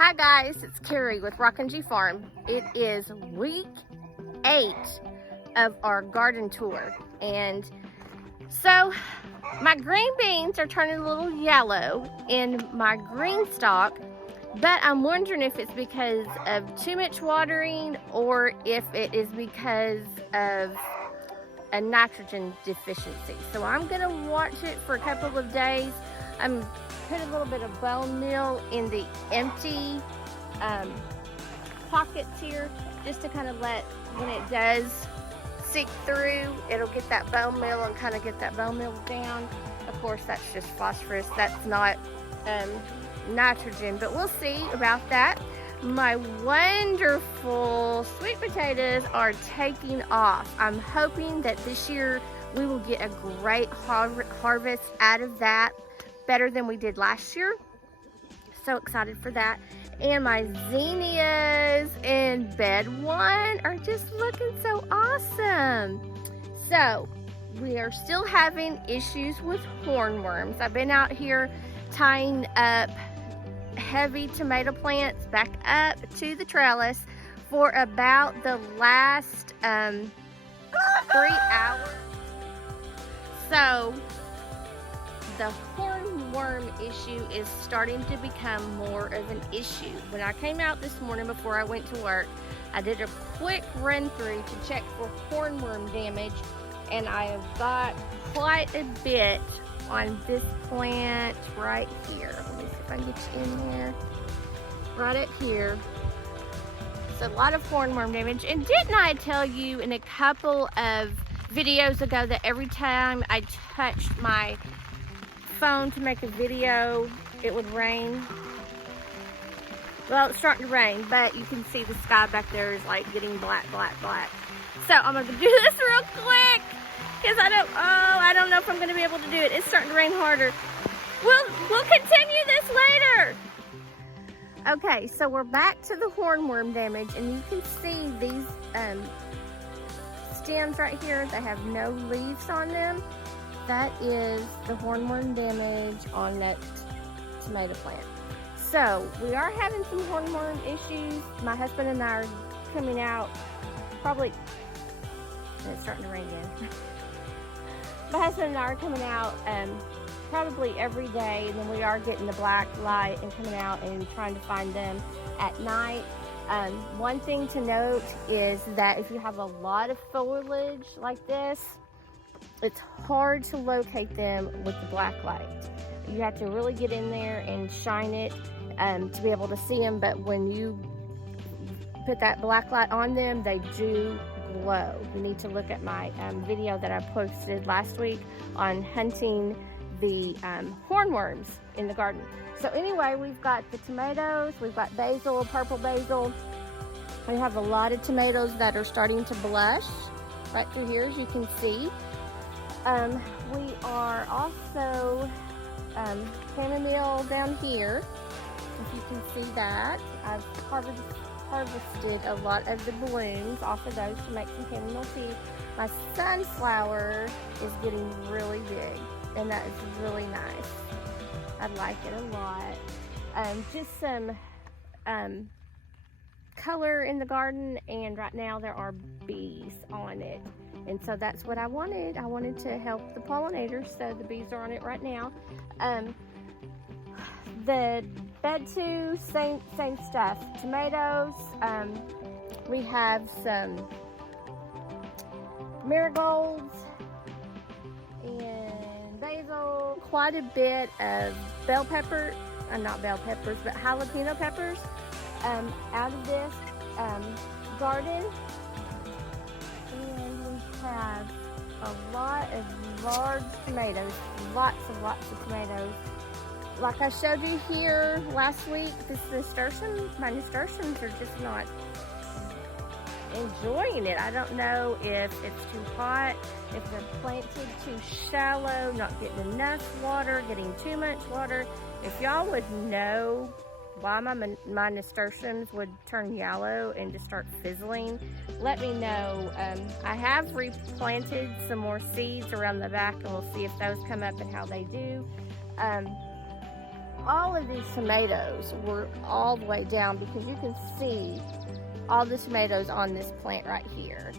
Hi guys, it's Carrie with Rockin G Farm. It is week 8 of our garden tour, and so my green beans are turning a little yellow in my green stalk, but I'm wondering if it's because of too much watering or if it is because of a nitrogen deficiency. So I'm gonna watch it for a couple of days. I'm put a little bit of bone meal in the empty pockets here, just to kind of let, when it does seep through, it'll get that bone meal and kind of get that bone meal down. Of course, that's just phosphorus, that's not nitrogen, but we'll see about that. My wonderful sweet potatoes are taking off. I'm hoping that this year we will get a great harvest out of that, better than we did last year. So excited for that. And my zinnias in bed 1 are just looking so awesome. So we are still having issues with hornworms. I've been out here tying up heavy tomato plants back up to the trellis for about the last 3 hours. So the hornworm issue is starting to become more of an issue. When I came out this morning before I went to work, I did a quick run through to check for hornworm damage, and I have got quite a bit on this plant right here. Let me see if I can get you in there. Right up here. It's a lot of hornworm damage. And didn't I tell you in a couple of videos ago that every time I touched my phone to make a video, it would rain? Well, it's starting to rain, but you can see the sky back there is like getting black, black, black. So I'm gonna do this real quick because I don't know if I'm gonna be able to do it. It's starting to rain harder. We'll continue this later. Okay, so we're back to the hornworm damage, and you can see these stems right here that have no leaves on them. That is the hornworm damage on that tomato plant. So we are having some hornworm issues. My husband and I are coming out probably, and it's starting to rain again. My husband and I are coming out probably every day, and then we are getting the black light and coming out and trying to find them at night. One thing to note is that if you have a lot of foliage like this, it's hard to locate them with the black light. You have to really get in there and shine it to be able to see them, but when you put that black light on them, they do glow. You need to look at my video that I posted last week on hunting the hornworms in the garden. So anyway, we've got the tomatoes, we've got basil, purple basil. We have a lot of tomatoes that are starting to blush right through here, as you can see. We are also chamomile down here, if you can see that. I've harvested a lot of the blooms off of those to make some chamomile tea. My sunflower is getting really big, and that is really nice. I like it a lot. Just some color in the garden, and right now there are bees on it, and so that's what I wanted. I wanted to help the pollinators, so the bees are on it right now. The bed 2, same stuff. Tomatoes, we have some marigolds and basil, quite a bit of bell pepper, not bell peppers, but jalapeno peppers out of this garden. And we have a lot of large tomatoes, lots of tomatoes. Like I showed you here last week, my nasturtiums are just not enjoying it. I don't know if it's too hot, if they're planted too shallow, not getting enough water, getting too much water. If y'all would know why my nasturtiums would turn yellow and just start fizzling, let me know. I have replanted some more seeds around the back, and we'll see if those come up and how they do. all of these tomatoes were all the way down because you can see all the tomatoes on this plant right here.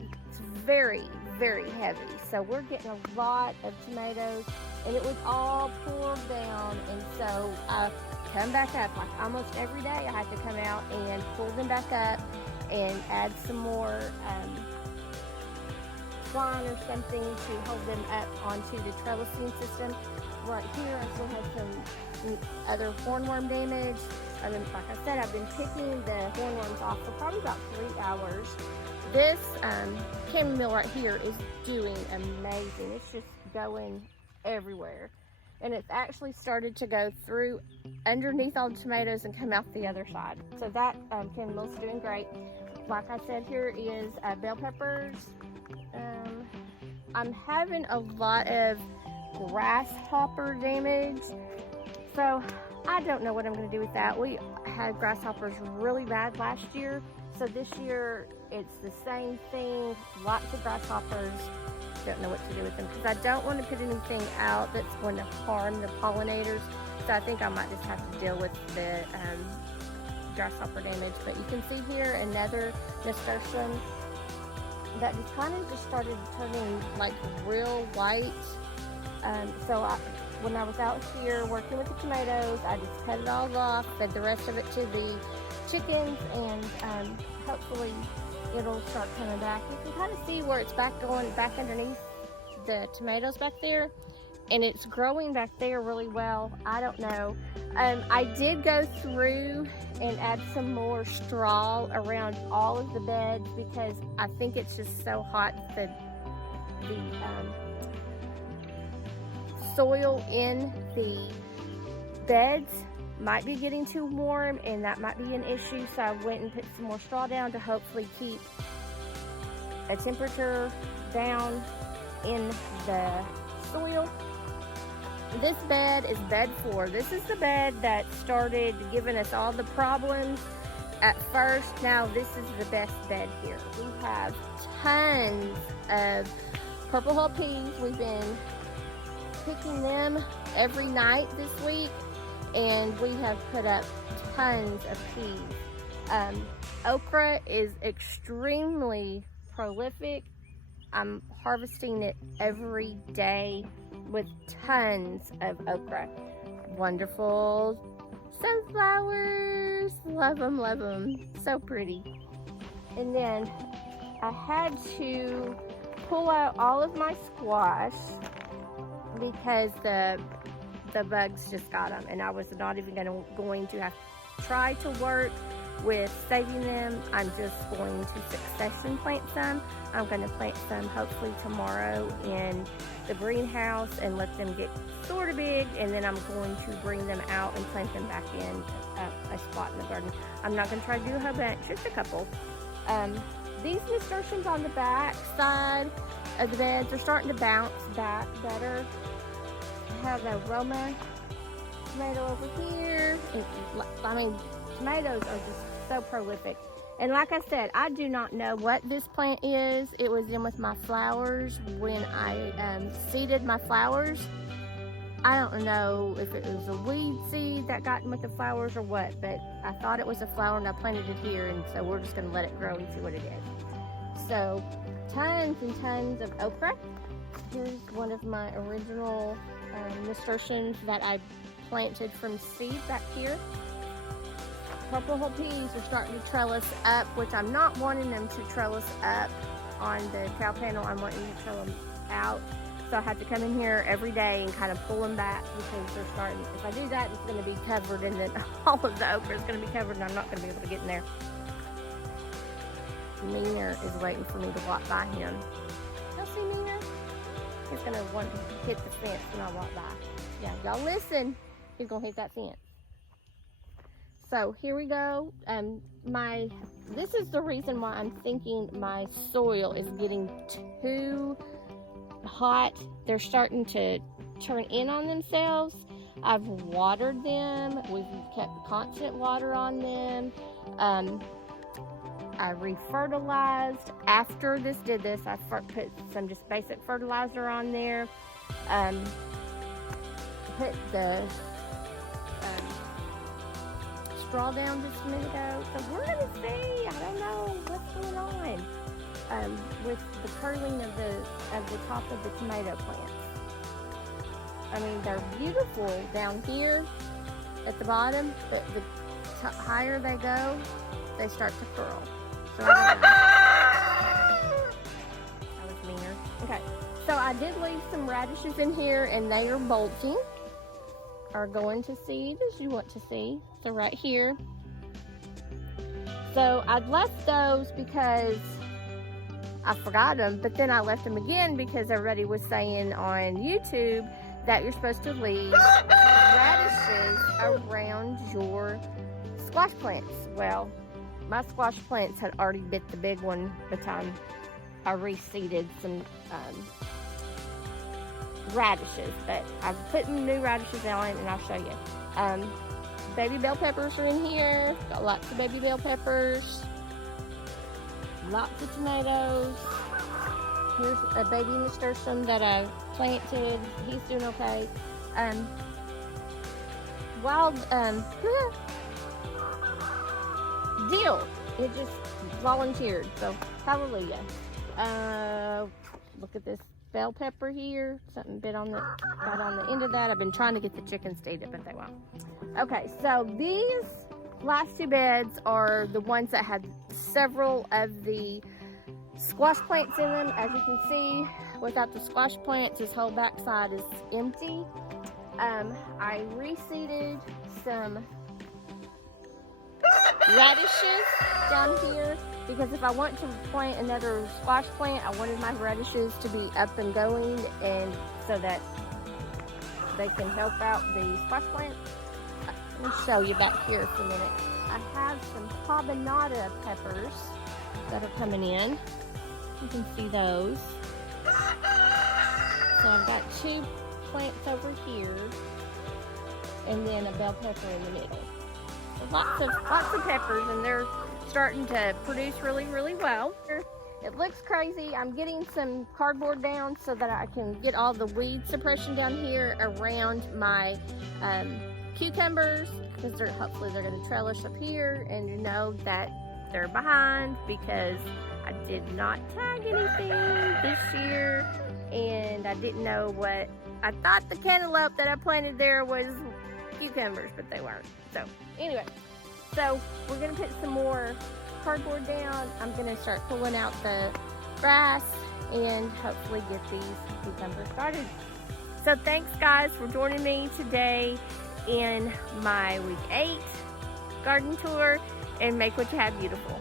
It's very, very heavy. So we're getting a lot of tomatoes, and it was all pulled down. And so I come back up like almost every day. I have to come out and pull them back up and add some more twine or something to hold them up onto the trellising system. Right here, I still have some other hornworm damage. Like I said, I've been picking the hornworms off for probably about 3 hours. This chamomile right here is doing amazing. It's just going everywhere. And it's actually started to go through underneath all the tomatoes and come out the other side. So that chamomile's doing great. Like I said, here is bell peppers. I'm having a lot of grasshopper damage. So I don't know what I'm going to do with that. We had grasshoppers really bad last year. So this year it's the same thing. Lots of grasshoppers. Don't know what to do with them because I don't want to put anything out that's going to harm the pollinators. So I think I might just have to deal with the grasshopper damage. But you can see here another nasturtium that just kind of just started turning like real white. When I was out here working with the tomatoes, I just cut it all off, fed the rest of it to the chickens, and hopefully it'll start coming back. You can kind of see where it's going back underneath the tomatoes back there, and it's growing back there really well. I don't know. I did go through and add some more straw around all of the beds because I think it's just so hot. The soil in the beds might be getting too warm, and that might be an issue. So I went and put some more straw down to hopefully keep a temperature down in the soil. This bed is bed 4. This is the bed that started giving us all the problems at first. Now this is the best bed here. We have tons of purple hull peas. We've been picking them every night this week, and we have put up tons of peas. Okra is extremely prolific. I'm harvesting it every day with tons of okra. Wonderful sunflowers. Love them, love them. So pretty. And then I had to pull out all of my squash because the bugs just got them, and I was not even going to have to try to work with saving them. I'm just going to succession plant some. I'm going to plant some hopefully tomorrow in the greenhouse and let them get sort of big, and then I'm going to bring them out and plant them back in a spot in the garden. I'm not going to try to do a whole bunch, just a couple. These nasturtiums on the back side of the beds are starting to bounce back better. I have a Roma tomato over here. I mean, tomatoes are just so prolific. And like I said, I do not know what this plant is. It was in with my flowers when I seeded my flowers. I don't know if it was a weed seed that got in with the flowers or what, but I thought it was a flower and I planted it here, and so we're just gonna let it grow and see what it is. So tons and tons of okra. Here's one of my original nasturtiums that I planted from seed back here. Purple hull peas are starting to trellis up, which I'm not wanting them to trellis up on the cow panel. I'm wanting to trellis them out. So I have to come in here every day and kind of pull them back because they're starting. If I do that, it's going to be covered, and then all of the okra is going to be covered, and I'm not going to be able to get in there. Meaner is waiting for me to walk by him. Y'all see Meaner? He's going to want to hit the fence when I walk by. Yeah, y'all listen. He's going to hit that fence. So here we go. This is the reason why I'm thinking my soil is getting too hot. They're starting to turn in on themselves. I've watered them. We've kept constant water on them. I refertilized after did this. I put some just basic fertilizer on there. Put the straw down just a minute ago. So we're gonna see. I don't know what's going on with the curling of the top of the tomato plants. I mean, they're beautiful down here at the bottom, but the higher they go, they start to curl. So that was meaner. Okay, so I did leave some radishes in here, and they are bolting, are going to seed as you want to see. So right here. So I'd left those because I forgot them, but then I left them again because everybody was saying on YouTube that you're supposed to leave radishes around your squash plants. Well, my squash plants had already bit the big one by the time I reseeded some radishes, but I've put new radishes on, and I'll show you. Baby bell peppers are in here. Got lots of baby bell peppers. Lots of tomatoes. Here's a baby nasturtium that I planted. He's doing okay. Wild dill. It just volunteered. So hallelujah. Look at this bell pepper here. Something bit on right on the end of that. I've been trying to get the chickens to eat it, but they won't. Okay, so these last two beds are the ones that had several of the squash plants in them. As you can see, without the squash plants, this whole backside is empty. I reseeded some radishes down here because if I want to plant another squash plant, I wanted my radishes to be up and going, and so that they can help out the squash plant. Let me show you back here for a minute. I have some habanada peppers that are coming in. You can see those. So I've got two plants over here, and then a bell pepper in the middle. So lots of peppers, and they're starting to produce really, really well. It looks crazy. I'm getting some cardboard down so that I can get all the weed suppression down here around my cucumbers, because hopefully they're going to trellis up here, and you know that they're behind because I did not tag anything this year, and I didn't know what, I thought the cantaloupe that I planted there was cucumbers, but they weren't. So anyway, so we're going to put some more cardboard down. I'm going to start pulling out the grass and hopefully get these cucumbers started. So thanks guys for joining me today in my week 8 garden tour, and make what you have beautiful.